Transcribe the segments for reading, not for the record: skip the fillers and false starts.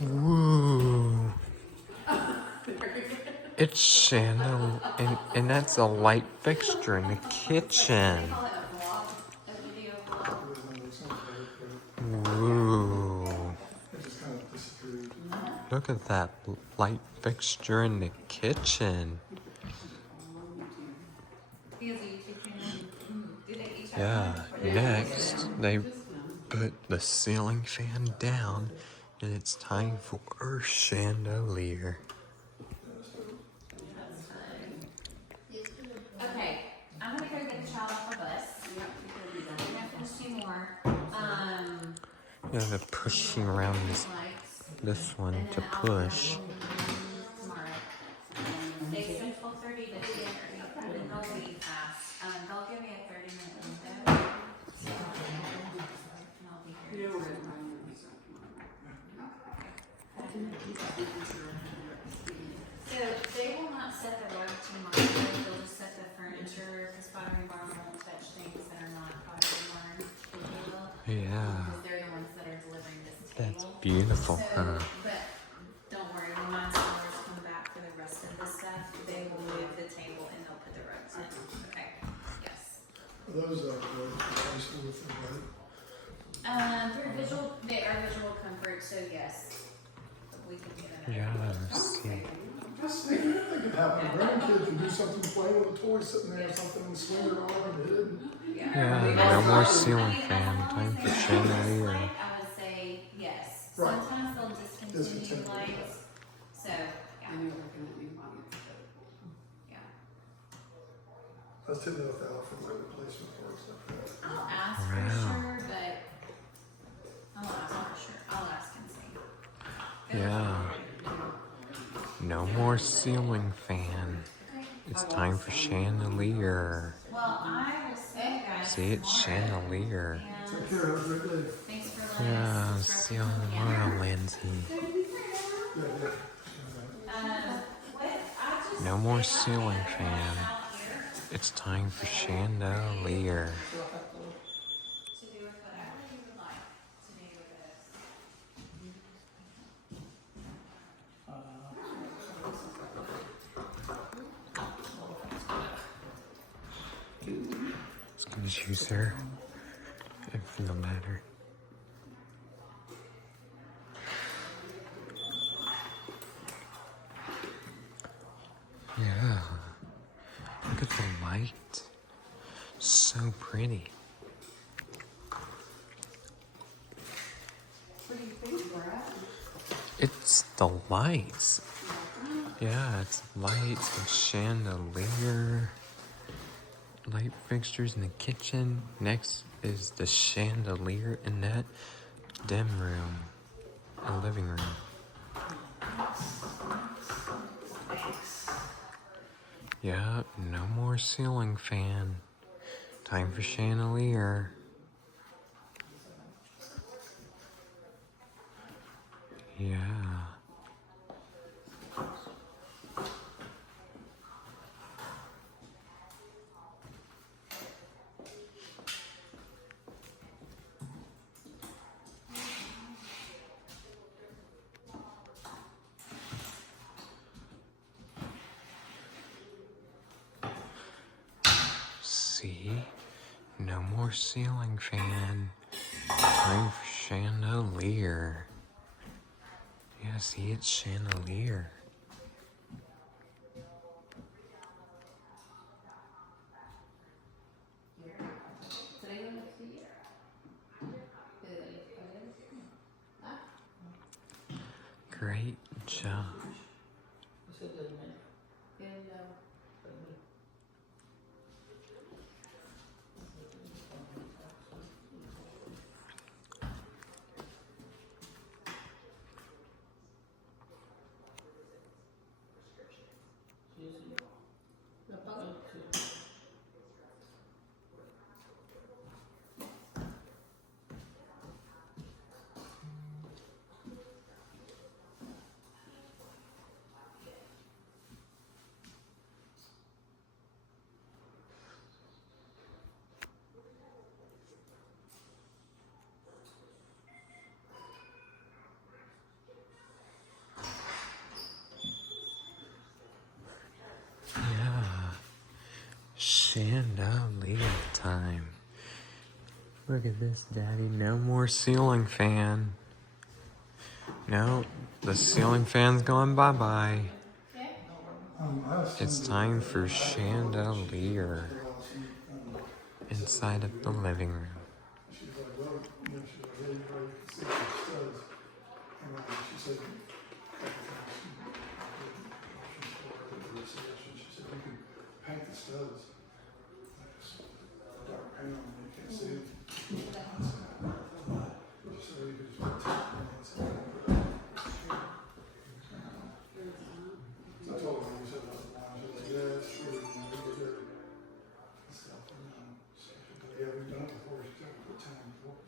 Woo! It's chandelier, and that's a light fixture in the kitchen. Woo! Look at that light fixture in the kitchen. Yeah, next they put the ceiling fan down and it's time for our chandelier. Okay, I'm gonna go get a child off a bus. I'm gonna finish 2 more. Yeah, they're pushing around this one to push. Tomorrow. They said 12:30 to 2:30, and they'll be fast. They'll give me a 30-minute window. So, and I'll be here. So they will not set the rug tomorrow. They'll just set the furniture, because Pottery Barn won't touch things that are not Pottery Barn. They will. Yeah, Because they're the ones that are delivering this table. that's beautiful, So, huh? but don't worry, when my sellers come back for the rest of the stuff, they will move the table and they'll put the rugs in. Okay. Yes. Are those replaced with the right? They are visual comfort, so yes, we can get them. Yeah, see. Just thinking it could happen. Grandkids would do something, play with a toy sitting there or something and swing it around and hit. Yeah, no more ceiling fan. Time for chandelier. I would say yes. Right. Sometimes they'll discontinue lights. So, yeah. Yeah. I was didn't know if they offered like replacement parts like that. I'll ask for sure, but I'll ask for sure. I'll ask and see. Yeah. No more ceiling fan. It's time for chandelier. Well, I will say, guys. See, it's chandelier. Take care, have a great day. Thanks for letting Yeah, us see you tomorrow, Lindsay. Yeah, No more ceiling fan. It's time for chandelier. to do with whatever you would like to do with this. It's good as you, sir. Everything will matter. Yeah. Look at the light. So pretty. What do you think, Brad? It's the lights. Yeah, it's lights and chandelier. Light fixtures in the kitchen. Next is the chandelier in that dim room, a living room. Yeah, no more ceiling fan. Time for chandelier. Yeah. See? No more ceiling fan. Time for chandelier. Yeah, see, it's chandelier. Great job. chandelier time. Look at this, Daddy. No more ceiling fan. No, the ceiling fan's going bye-bye. It's time for chandelier inside of the living room. She's like, well, you know, she's like, hey, you can see the studs. And she said, she said, you can paint the studs. Dark paint on them, you can't see it. She said, you could just put tape on the inside. So I told her, you said, she was like, yeah, that's true, you know, we get dirty. And stuff, so she said, yeah, we've done it before, she said, we put time before.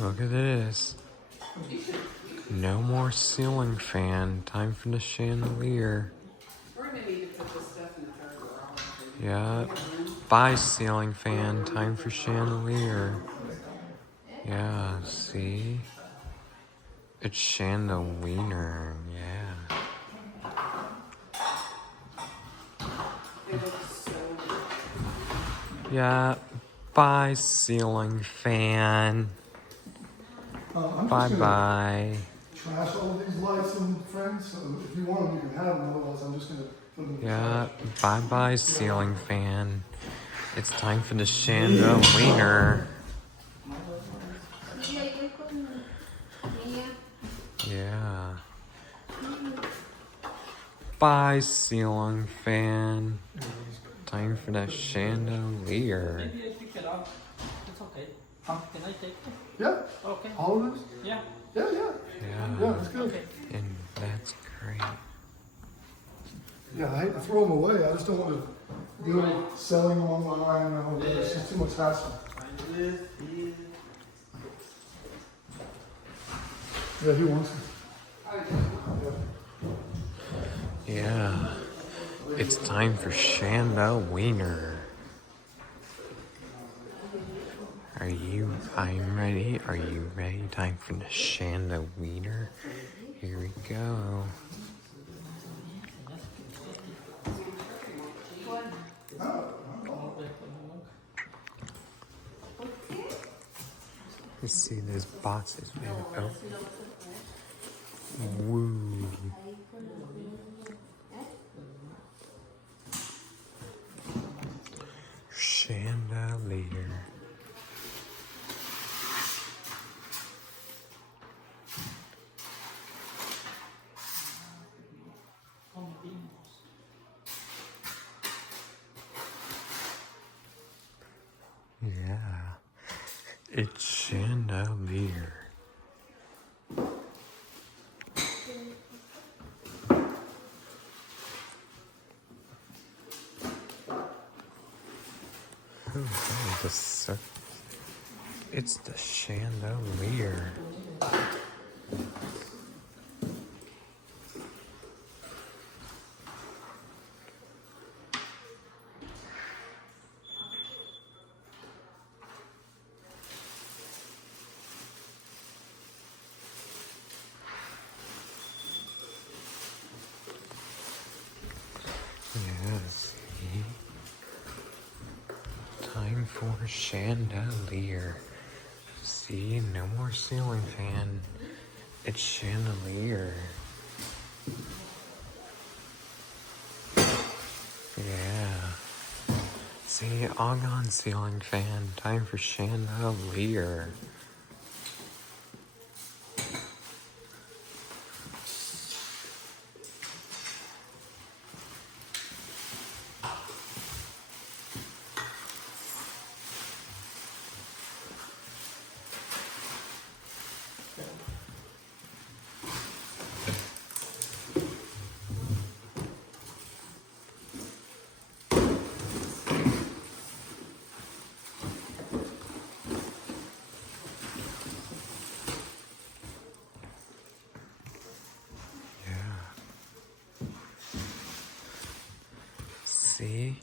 Look at this. No more ceiling fan. Time for the chandelier. We're gonna need to put this stuff in the third garage. Yeah. Bye, ceiling fan. Time for chandelier. Yeah, see? It's chandelier. Yeah. It looks so Yeah. Bye, ceiling fan. I'm just Bye gonna bye. trash all of these lights and friends. So if you want them, you can have them. Otherwise, I'm just gonna put them in the Yeah. trash. Bye bye, ceiling fan. It's time for the chandelier. Yeah. Bye, ceiling fan. Time for the chandelier. Maybe I pick it up. It's okay. Huh? Can I take it? Yeah, Okay. all of this. Yeah. Yeah, Yeah. that's good. Okay. And that's great. Yeah, I hate to throw them away. I just don't want to go selling them online and all that. It's just too much hassle. Yeah, he wants it. Yeah. It's time for chandelier. I'm ready. Are you ready? Time for the chandelier. Here we go. Let's see those boxes, man. Oh. Woo. Chandelier. Yeah, it's chandelier. Oh, it's the chandelier. Yes. Time for chandelier. See, no more ceiling fan. It's chandelier. Yeah. See, all gone ceiling fan. Time for chandelier. See?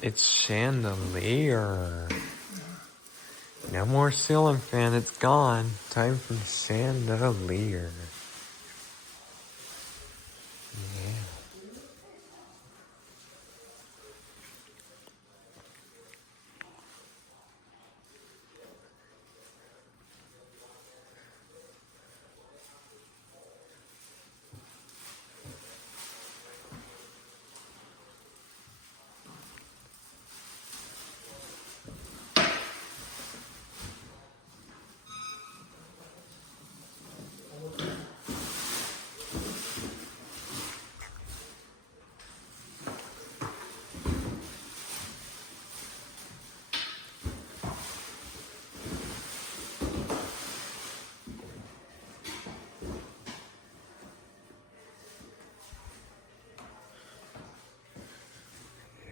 It's chandelier. No more ceiling fan, it's gone. Time for chandelier. Yeah.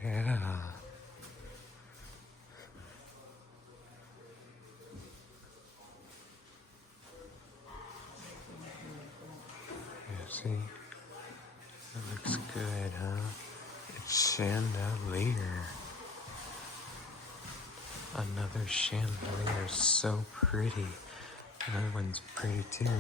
Yeah. Yeah, see? That looks good, huh? It's chandelier. Another chandelier, so pretty. That one's pretty too.